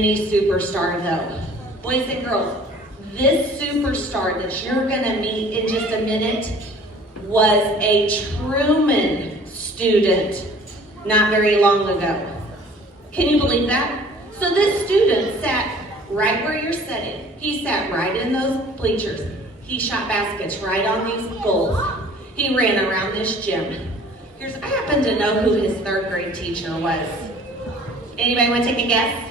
mini superstar though. Boys and girls, this superstar that you're gonna meet in just a minute was a Truman student not very long ago. Can you believe that? So this student sat right where you're sitting. He sat right in those bleachers. He shot baskets right on these goals. He ran around this gym. I happen to know who his third grade teacher was. Anybody want to take a guess?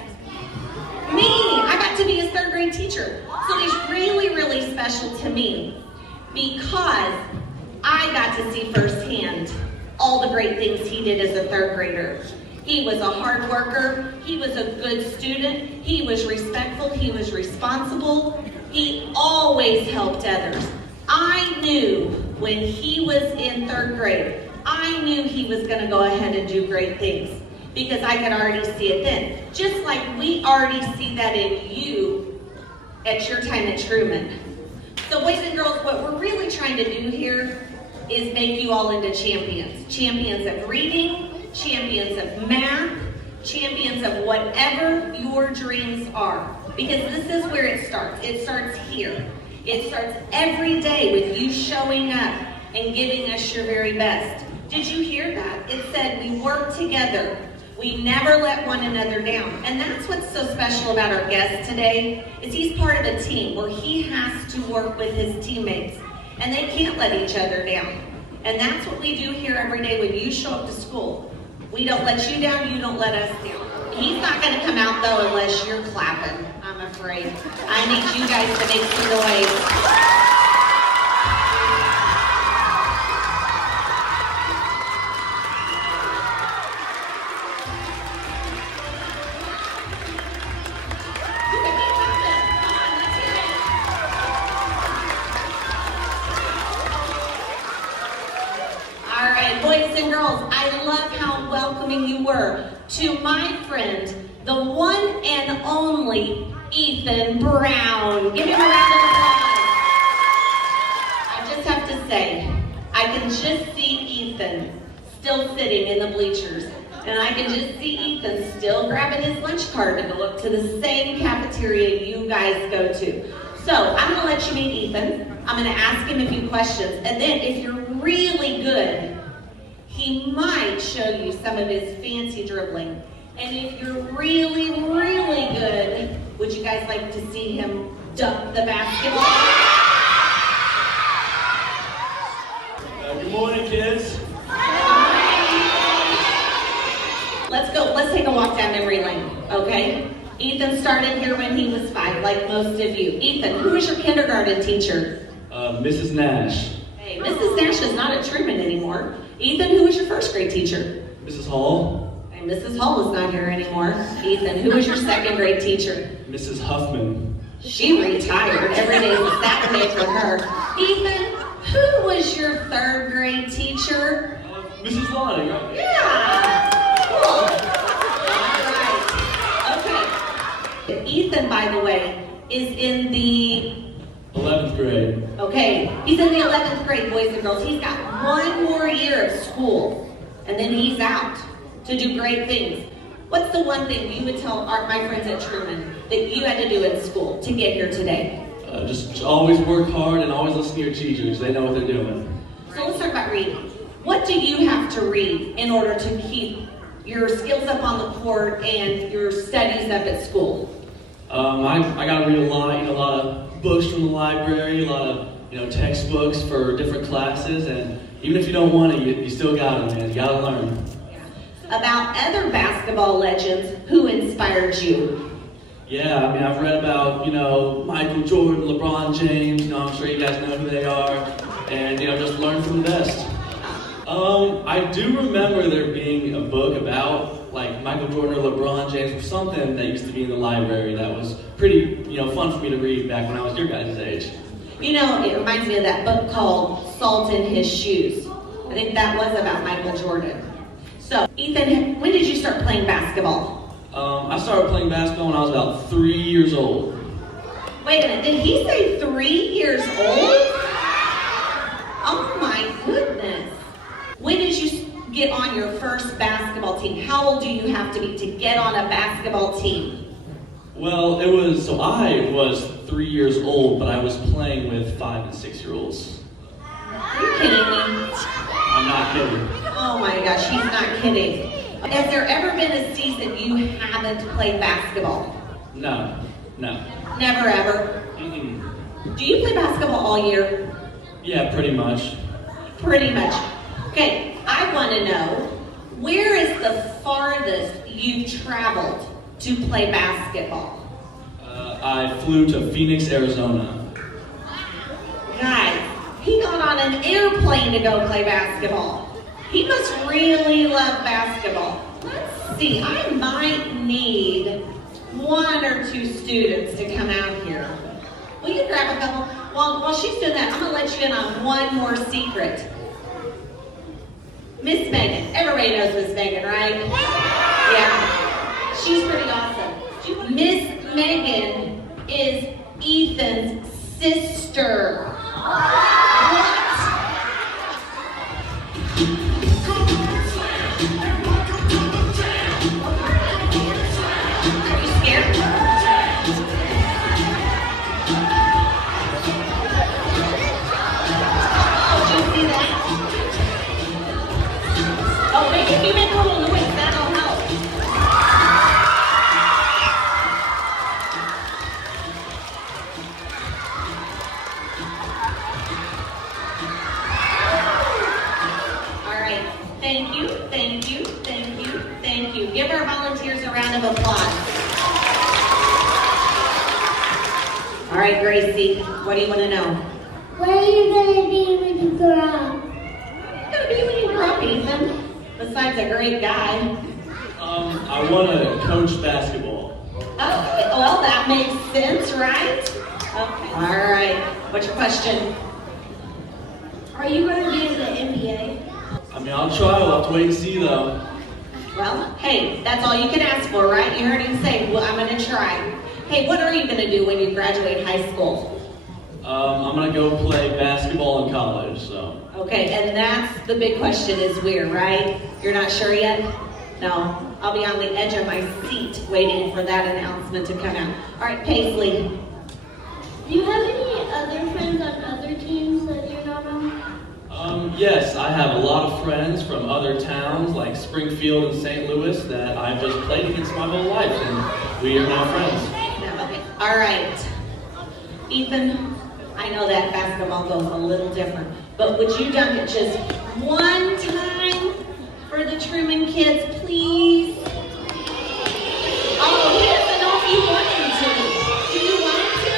Me! I got to be his third grade teacher. So he's really, really special to me because I got to see firsthand all the great things he did as a third grader. He was a hard worker. He was a good student. He was respectful. He was responsible. He always helped others. I knew when he was in third grade, I knew he was going to go ahead and do great things because I could already see it then. Just like we already see that in you at your time at Truman. So boys and girls, what we're really trying to do here is make you all into champions. Champions of reading, champions of math, champions of whatever your dreams are. Because this is where it starts. It starts here. It starts every day with you showing up and giving us your very best. Did you hear that? It said we work together. We never let one another down. And that's what's so special about our guest today, is he's part of a team where he has to work with his teammates. And they can't let each other down. And that's what we do here every day when you show up to school. We don't let you down, you don't let us down. He's not gonna come out though unless you're clapping, I'm afraid. I need you guys to make some noise. Boys and girls, I love how welcoming you were to my friend, the one and only Ethan Brown. Give him a round of applause. I just have to say, I can just see Ethan still sitting in the bleachers, and I can just see Ethan still grabbing his lunch cart to go up to the same cafeteria you guys go to. So I'm gonna let you meet Ethan. I'm gonna ask him a few questions, and then if you're really good, he might show you some of his fancy dribbling. And if you're really, really good, would you guys like to see him dunk the basketball? Good morning, kids. Let's go, let's take a walk down memory lane, okay? Ethan started here when he was 5, like most of you. Ethan, who was your kindergarten teacher? Mrs. Nash. Hey, Mrs. Nash is not at Truman anymore. Ethan, who was your first grade teacher? Mrs. Hall. And Mrs. Hall is not here anymore. Ethan, who was your second grade teacher? Mrs. Huffman. She retired. Every day was Saturday for her. Ethan, who was your third grade teacher? Mrs. Lonnie, right? Yeah. Cool. All right. Okay. Ethan, by the way, is in the 11th grade. Okay, he's in the 11th grade, boys and girls. He's got one more year of school, and then he's out to do great things. What's the one thing you would tell my friends at Truman that you had to do in school to get here today? Just always work hard and always listen to your teachers. They know what they're doing. So let's talk about reading. What do you have to read in order to keep your skills up on the court and your studies up at school? I got to read a lot of books from the library, a lot of textbooks for different classes, and even if you don't want to, you still got them, man. You got to learn. About other basketball legends, who inspired you? Yeah, I mean, I've read about, Michael Jordan, LeBron James, I'm sure you guys know who they are, and, just learn from the best. I do remember there being a book about, like, Michael Jordan or LeBron James or something that used to be in the library that was pretty, fun for me to read back when I was your guys' age. It reminds me of that book called Salt in His Shoes. I think that was about Michael Jordan. So, Ethan, when did you start playing basketball? I started playing basketball when I was about 3 years old. Wait a minute, did he say 3 years old? Oh my goodness. When did you get on your first basketball team? How old do you have to be to get on a basketball team? Well, I was 3 years old, but I was playing with 5 and 6 year olds. Are you kidding me? I'm not kidding. Oh my gosh, he's not kidding. Has there ever been a season you haven't played basketball? No. Never ever? Mm-mm. Do you play basketball all year? Yeah, pretty much. Pretty much. Okay, I want to know, where is the farthest you've traveled to play basketball? I flew to Phoenix, Arizona. Guys, he got on an airplane to go play basketball. He must really love basketball. Let's see, I might need 1 or 2 students to come out here. Will you grab a couple? While she's doing that, I'm going to let you in on one more secret. Miss Megan. Everybody knows Miss Megan, right? Yeah. She's pretty awesome. Miss Megan is Ethan's sister. What? Are you scared? Oh, did you see that? Oh, if you make a little noise, that'll help. All right. Thank you, thank you, thank you, thank you. Give our volunteers a round of applause. All right, Gracie, what do you want to know? What are you gonna be when you grow up? What are you going to be when you grow up, Ethan? Besides a great guy. I want to coach basketball. Oh, well, that makes sense, right? Okay. All right. What's your question? Are you gonna be in the NBA? I mean, I'll try. We'll have to wait and see, though. Well, hey, that's all you can ask for, right? You heard him say, well, I'm going to try. Hey, what are you going to do when you graduate high school? I'm going to go play basketball in college, so. Okay, and that's the big question is where, right? You're not sure yet? No. I'll be on the edge of my seat waiting for that announcement to come out. All right, Paisley. Do you have any other friends on other teams that you're not on? Yes, I have a lot of friends from other towns like Springfield and St. Louis that I've just played against my whole life, and we are now friends. No, okay. All right. Ethan, I know that basketball goes a little different, but would you dunk it just one time for the Truman kids, please? Oh, he doesn't know if you want him to. Do you want him to?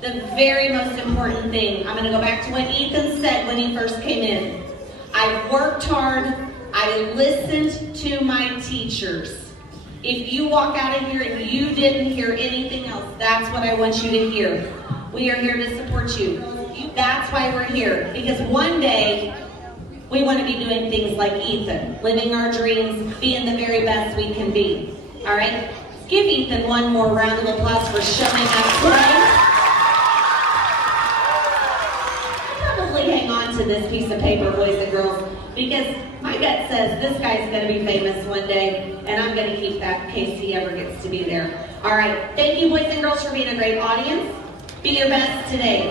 The very most important thing, I'm going to go back to what Ethan said when he first came in. I worked hard. I listened to my teachers. If you walk out of here and you didn't hear anything else, that's what I want you to hear. We are here to support you. That's why we're here. Because one day, we want to be doing things like Ethan, living our dreams, being the very best we can be. All right? Give Ethan one more round of applause for showing up today. Hang on to this piece of paper, boys and girls, because my gut says this guy's going to be famous one day, and I'm going to keep that in case he ever gets to be there. All right, thank you, boys and girls, for being a great audience. Be your best today.